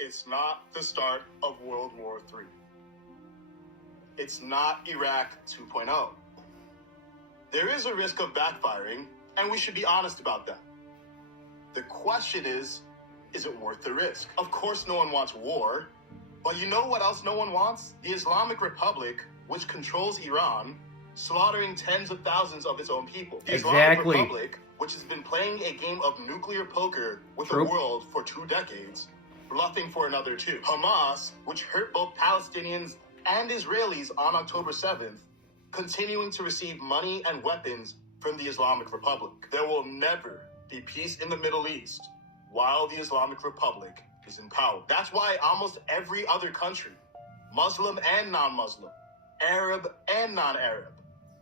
It's not the start of World War III. It's not Iraq 2.0. There is a risk of backfiring, and we should be honest about that. The question is it worth the risk? Of course no one wants war, but you know what else no one wants? The Islamic Republic, which controls Iran, slaughtering tens of thousands of its own people. The Islamic Republic, which has been playing a game of nuclear poker with the world for 2 decades, bluffing for another 2. Hamas, which hurt both Palestinians and Israelis on October 7th, continuing to receive money and weapons from the Islamic Republic. There will never be peace in the Middle East while the Islamic Republic is in power. That's why almost every other country, Muslim and non-Muslim, Arab and non-Arab,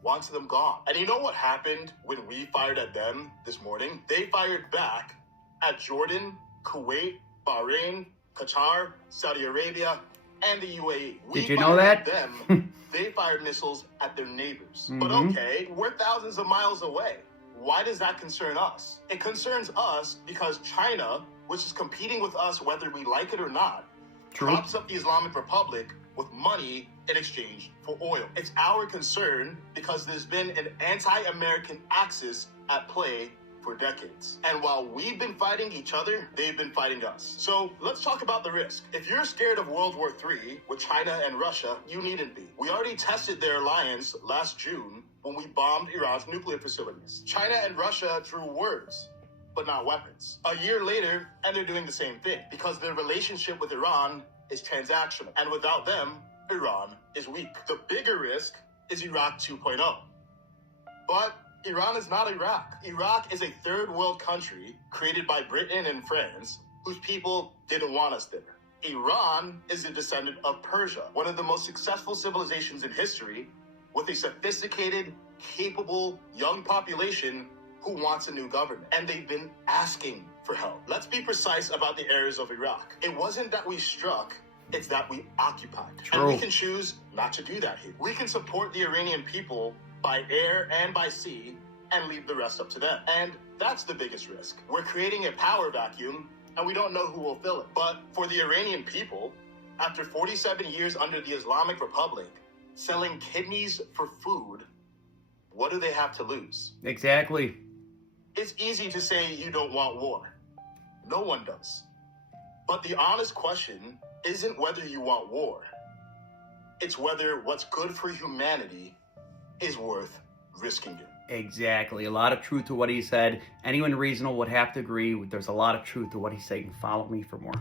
wants them gone. And you know what happened when we fired at them this morning? They fired back at Jordan, Kuwait, Bahrain, Qatar, Saudi Arabia, and the UAE. Did you know that? Them, they fired missiles at their neighbors. But okay, we're thousands of miles away. Why does that concern us? It concerns us because China, which is competing with us whether we like it or not, props up the Islamic Republic with money in exchange for oil. It's our concern because there's been an anti-American axis at play for decades. And while we've been fighting each other, they've been fighting us. So let's talk about the risk. If you're scared of World War III with China and Russia, you needn't be. We already tested their alliance last June when we bombed Iran's nuclear facilities. China and Russia drew words, but not weapons. A year later, and they're doing the same thing because their relationship with Iran is transactional. And without them, Iran is weak. The bigger risk is Iraq 2.0. But Iran is not Iraq. Iraq is a third world country created by Britain and France, whose people didn't want us there. Iran is a descendant of Persia, one of the most successful civilizations in history, with a sophisticated, capable, young population who wants a new government. And they've been asking for help. Let's be precise about the areas of Iraq. It wasn't that we struck, it's that we occupied. And we can choose not to do that here. We can support the Iranian people by air and by sea and leave the rest up to them. And that's the biggest risk. We're creating a power vacuum and we don't know who will fill it. But for the Iranian people, after 47 years under the Islamic Republic, selling kidneys for food, what do they have to lose? Exactly. It's easy to say you don't want war. No one does. But the honest question isn't whether you want war. It's whether what's good for humanity is worth risking it. Exactly. A lot of truth to what he said. Anyone reasonable would have to agree. There's a lot of truth to what he's saying. Follow me for more.